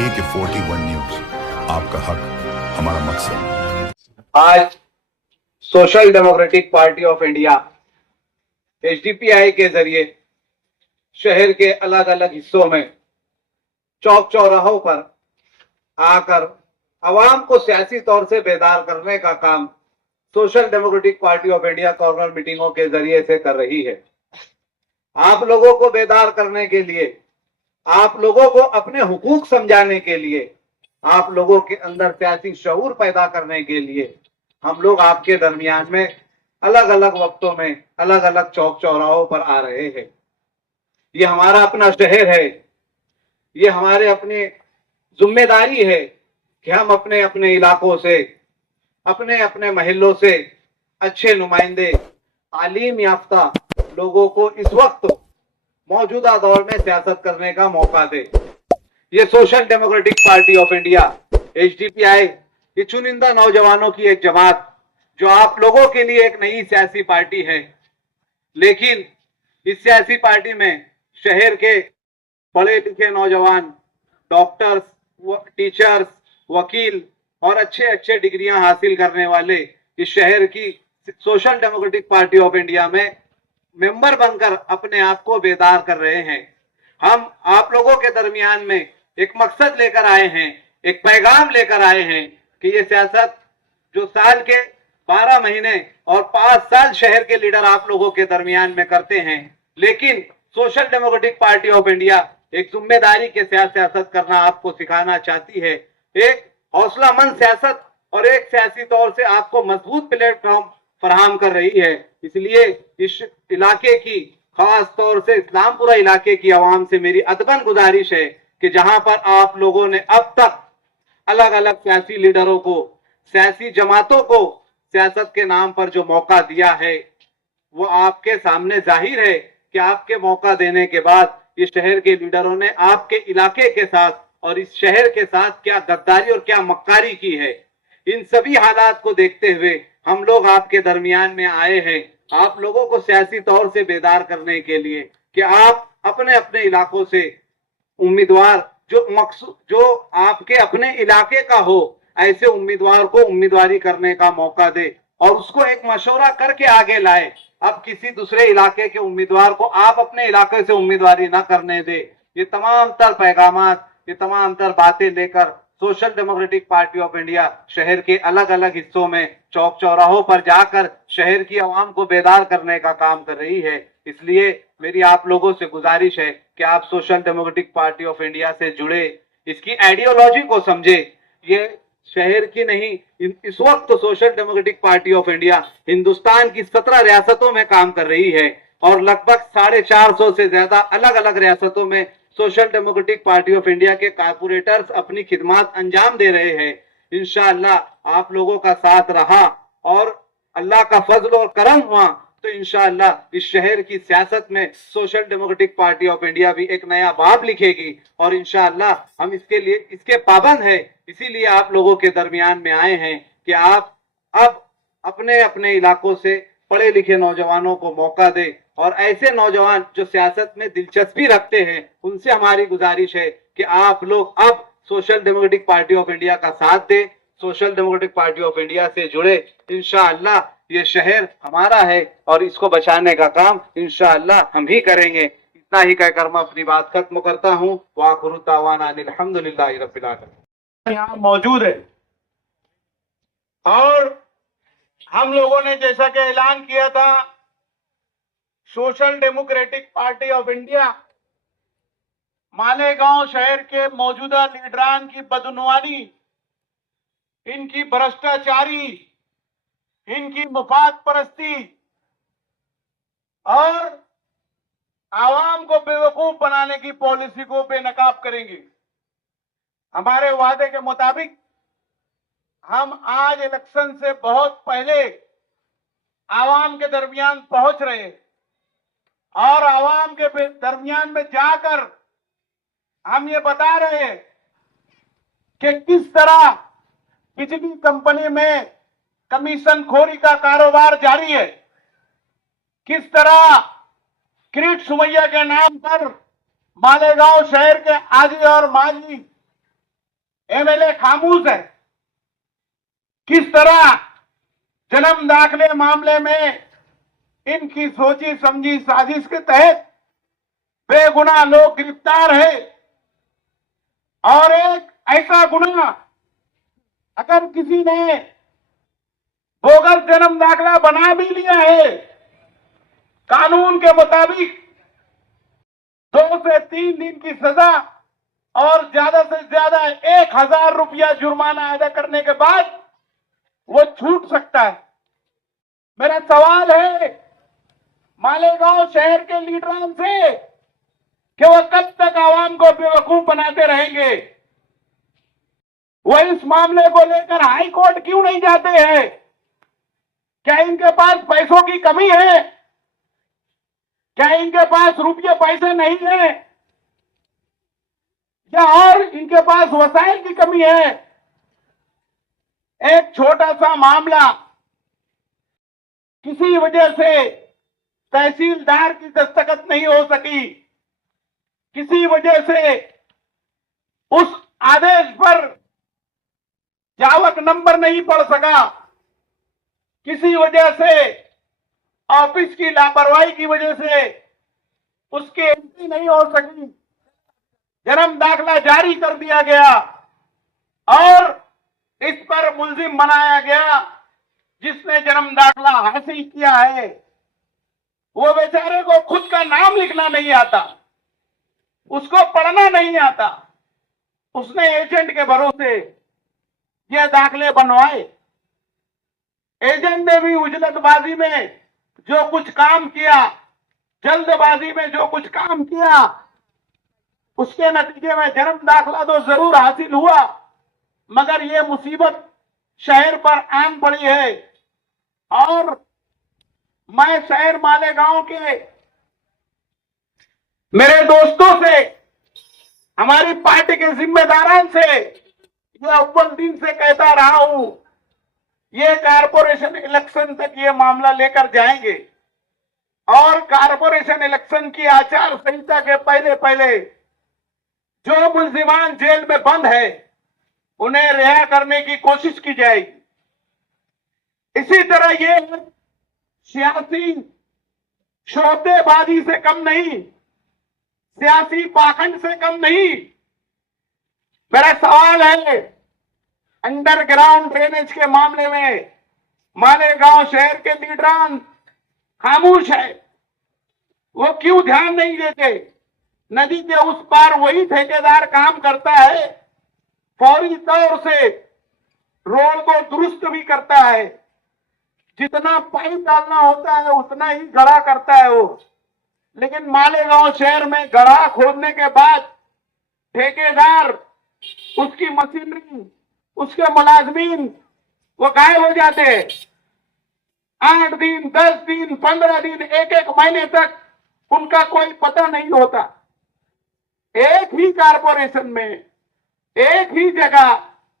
AK41 news, आपका हक हमारा मकसद। आज social democratic party of India SDPI के जरिए शहर के अलग अलग हिस्सों में चौक चौराहों पर आकर आवाम को सियासी तौर से बेदार करने का काम social democratic party of India corner मीटिंगों के जरिए से कर रही है। आप लोगों को बेदार करने के लिए, आप लोगों को अपने हुकूक समझाने के लिए, आप लोगों के अंदर सियासी शऊर पैदा करने के लिए हम लोग आपके दरमियान में अलग अलग वक्तों में अलग अलग चौक चौराहों पर आ रहे हैं। ये हमारा अपना शहर है, ये हमारे अपनी जिम्मेदारी है कि हम अपने अपने इलाकों से, अपने अपने महल्लों से अच्छे नुमाइंदे, तालीम याफ्ता लोगों को इस वक्त मौजूदा दौर में सियासत करने का मौका दे। ये social democratic party of India SDPI ये चुनिंदा नौजवानों की एक जमात जो आप लोगों के लिए एक नई सियासी पार्टी है, लेकिन इस सियासी पार्टी में शहर के पढ़े लिखे नौजवान, डॉक्टर्स, टीचर्स, वकील और अच्छे अच्छे डिग्रियां हासिल करने वाले इस शहर की social democratic party of India में मेंबर बनकर अपने आप को बेदार कर रहे हैं। हम आप लोगों के दरमियान में एक मकसद लेकर आए हैं, एक पैगाम लेकर आए हैं कि ये सियासत जो साल के 12 महीने और 5 साल शहर के लीडर आप लोगों के दरमियान में करते हैं, लेकिन social democratic party of India एक जिम्मेदारी के साथ सियासत करना आपको सिखाना चाहती है। एक हौसलामंद सियासत और एक सियासी तौर से आपको मजबूत प्लेटफॉर्म फराहम कर रही है। इसलिए इस इलाके की, खास तौर से इस्लामपुरा इलाके की आवाम से मेरी अदबन गुजारिश है कि जहां पर आप लोगों ने अब तक अलग अलग सियासी लीडरों को, सियासी जमातों को सियासत के नाम पर जो मौका दिया है, वो आपके सामने जाहिर है कि आपके मौका देने के बाद इस शहर के लीडरों ने आपके इलाके के साथ और इस शहर के साथ क्या गद्दारी और क्या मक्कारी की है। इन सभी हालात को देखते हुए हम लोग आपके दरमियान में आए हैं, आप लोगों को सियासी तौर से बेदार करने के लिए कि आप अपने अपने इलाकों से उम्मीदवार जो आपके अपने इलाके का हो, ऐसे उम्मीदवार को उम्मीदवारी करने का मौका दे और उसको एक मशवरा करके आगे लाए। अब किसी दूसरे इलाके के उम्मीदवार को आप अपने इलाके से उम्मीदवारी ना करने दे। ये तमाम तर पैगामात, ये तमाम तर बातें लेकर social democratic party of India शहर के अलग अलग हिस्सों में चौक चौराहों पर जाकर शहर की आवाम को बेदार करने का काम कर रही है। इसलिए मेरी आप लोगों से गुजारिश है कि आप social democratic party of India से जुड़े, इसकी आइडियोलॉजी को समझे। ये शहर की नहीं, इस वक्त social democratic party of India Hindustan की 17 रियासतों में काम कर रही है और लगभग 450 से ज्यादा अलग अलग रियासतों में social democratic party of India के कारपोरेटर्स अपनी खिदमत अंजाम दे रहे हैं। इंशाअल्लाह आप लोगों का साथ रहा और अल्लाह का फजल और करम हुआ तो इंशाअल्लाह इस शहर की सियासत में social democratic party of India भी एक नया बाब लिखेगी और इंशाअल्लाह हम इसके लिए इसके पाबंद है। इसीलिए आप लोगों के दरमियान में आए हैं कि आप अब अपने अपने इलाकों से पढ़े लिखे नौजवानों को मौका दे और ऐसे नौजवान जो सियासत में दिलचस्पी रखते हैं उनसे हमारी गुजारिश है कि आप लोग अब social democratic party of India का साथ दें, social democratic party of India से जुड़े। इंशाअल्लाह ये शहर हमारा है और इसको बचाने का काम इंशाअल्लाह हम ही करेंगे। इतना ही कहकर मैं अपनी बात खत्म करता हूँ। वाखिरु दावाना अल्हम्दुलिल्लाहि रब्बिल आलमीन। यहाँ मौजूद है और हम लोगों ने जैसा कि ऐलान किया था, social democratic party of India Malegaon शहर के मौजूदा लीडरान की बदनुमानी, इनकी भ्रष्टाचारी, इनकी मुफाद परस्ती और आवाम को बेवकूफ बनाने की पॉलिसी को बेनकाब करेंगे। हमारे वादे के मुताबिक हम आज इलेक्शन से बहुत पहले आवाम के दरमियान पहुंच रहे हैं और आवाम के दरमियान में जाकर हम ये बता रहे हैं कि किस तरह बिजली कंपनी में कमीशन खोरी का कारोबार जारी है, किस तरह किरीट सुमैया के नाम पर मालेगांव शहर के आजी और माजी एमएलए खामोश है। किस तरह जन्म दाखिले मामले में इनकी सोची समझी साजिश के तहत बेगुनाह लोग गिरफ्तार है, और एक ऐसा गुनाह अगर किसी ने बोगस जन्म दाखिला बना भी लिया है, कानून के मुताबिक 2 से 3 दिन की सजा और ज्यादा से ज्यादा 1000 रुपया जुर्माना अदा करने के बाद वो छूट सकता है। मेरा सवाल है मालेगांव शहर के लीडरों से कि वो कब तक आवाम को बेवकूफ बनाते रहेंगे। वो इस मामले को लेकर हाई कोर्ट क्यों नहीं जाते हैं? क्या इनके पास पैसों की कमी है? क्या इनके पास रुपये पैसे नहीं है, या और इनके पास वसाइल की कमी है? एक छोटा सा मामला किसी वजह से तहसीलदार की दस्तखत नहीं हो सकी, किसी वजह से उस आदेश पर जावक नंबर नहीं पड़ सका, किसी वजह से ऑफिस की लापरवाही की वजह से उसकी एंट्री नहीं हो सकी, जन्म दाखिला जारी कर दिया गया और इस पर मुलजिम बनाया गया जिसने जन्म दाखिला हासिल किया है। वो बेचारे को खुद का नाम लिखना नहीं आता, उसको पढ़ना नहीं आता, उसने एजेंट के भरोसे ये दाखिले बनवाए। एजेंट ने भी उजलतबाजी में जो कुछ काम किया, जल्दबाजी में जो कुछ काम किया, उसके नतीजे में जन्म दाखिला तो जरूर हासिल हुआ, मगर ये मुसीबत शहर पर आन पड़ी है। और मैं शहर मालेगांव के मेरे दोस्तों से, हमारी पार्टी के जिम्मेदारों से ये अव्वल दिन से कहता रहा हूं, ये कारपोरेशन इलेक्शन तक ये मामला लेकर जाएंगे और कारपोरेशन इलेक्शन की आचार संहिता के पहले पहले जो मुलजिमान जेल में बंद है उन्हें रिहा करने की कोशिश की जाएगी। इसी तरह ये सियासी शोतेबाजी से कम नहीं, सियासी पाखंड से कम नहीं। मेरा सवाल है, अंडरग्राउंड ड्रेनेज के मामले में मालेगांव शहर के लीडरान खामोश है। वो क्यों ध्यान नहीं देते? नदी के उस पार वही ठेकेदार काम करता है, फौरी तौर से रोड को दुरुस्त भी करता है, जितना पाइप डालना होता है उतना ही गड्ढा करता है वो। लेकिन मालेगांव शहर में गड्ढा खोदने के बाद ठेकेदार, उसकी मशीनरी, उसके मुलाजमीन वो गायब हो जाते हैं। 8 दिन, 10 दिन, 15 दिन, एक महीने तक उनका कोई पता नहीं होता। एक ही कारपोरेशन में, एक ही जगह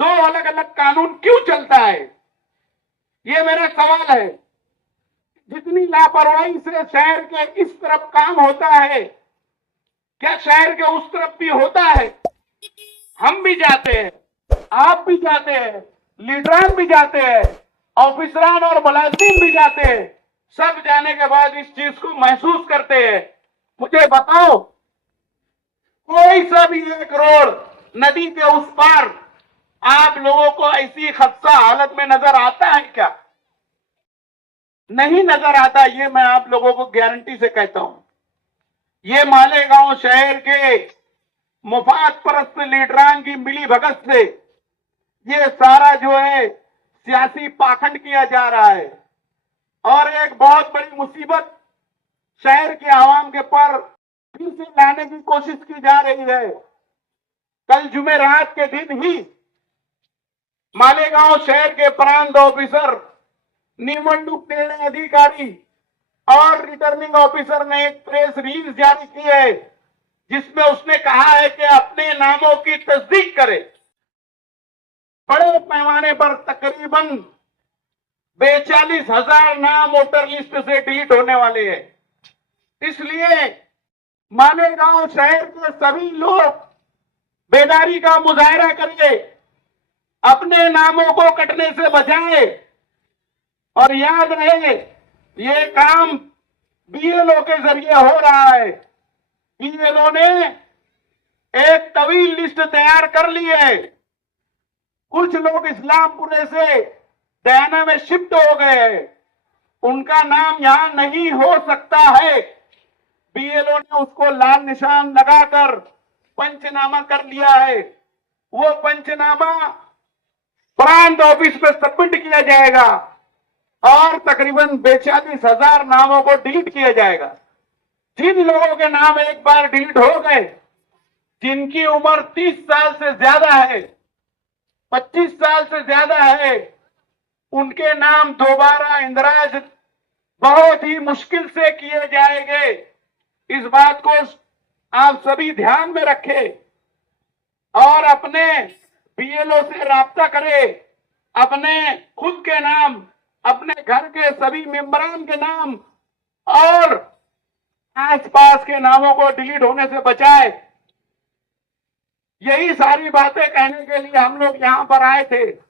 2 अलग अलग कानून क्यों चलता है? ये मेरा सवाल है। जितनी लापरवाही से शहर के इस तरफ काम होता है, क्या शहर के उस तरफ भी होता है? हम भी जाते हैं, आप भी जाते हैं, लीडरान भी जाते हैं, ऑफिसरान और मुलाजिम भी जाते हैं। सब जाने के बाद इस चीज को महसूस करते हैं। मुझे बताओ, कोई सा भी एक रोड नदी के उस पार आप लोगों को ऐसी खस्ता हालत में नजर आता है क्या? नहीं नजर आता। ये मैं आप लोगों को गारंटी से कहता हूं। ये मालेगांव शहर के मुफाद परस्त लीडरान की मिली भगत से ये सारा जो है सियासी पाखंड किया जा रहा है, और एक बहुत बड़ी मुसीबत शहर के आवाम के पर फिर से लाने की कोशिश की जा रही है। कल जुमेरात के दिन ही मालेगांव शहर के प्रांत ऑफिसर, निवडणूक निर्णय अधिकारी और रिटर्निंग ऑफिसर ने एक प्रेस रिलीज जारी की है जिसमें उसने कहा है कि अपने नामों की तस्दीक करे। बड़े पैमाने पर तकरीबन 42,000 नाम वोटर लिस्ट से डिलीट होने वाले हैं। इसलिए मालेगांव शहर के सभी लोग बेदारी का मुजाहरा करिए। अपने नामों को कटने से बचाए। और याद रहे, ये काम बीएलओ के जरिए हो रहा है। बीएलओ ने एक तवील लिस्ट तैयार कर ली है। कुछ लोग इस्लामपुरे से दयाना में शिफ्ट हो गए हैं, उनका नाम यहां नहीं हो सकता है। बीएलओ ने उसको लाल निशान लगाकर पंचनामा कर लिया है। वो पंचनामा प्रांत ऑफिस में सबमिट किया जाएगा और तकरीबन 42,000 नामों को डिलीट किया जाएगा। जिन लोगों के नाम एक बार डिलीट हो गए, जिनकी उम्र 30 साल से ज्यादा है, 25 साल से ज्यादा है, उनके नाम दोबारा इंदराज बहुत ही मुश्किल से किए जाएंगे। इस बात को आप सभी ध्यान में रखें और अपने बीएलओ से राब्ता करें। अपने खुद के नाम, अपने घर के सभी मेंबरान के नाम और आसपास के नामों को डिलीट होने से बचाए। यही सारी बातें कहने के लिए हम लोग यहां पर आए थे।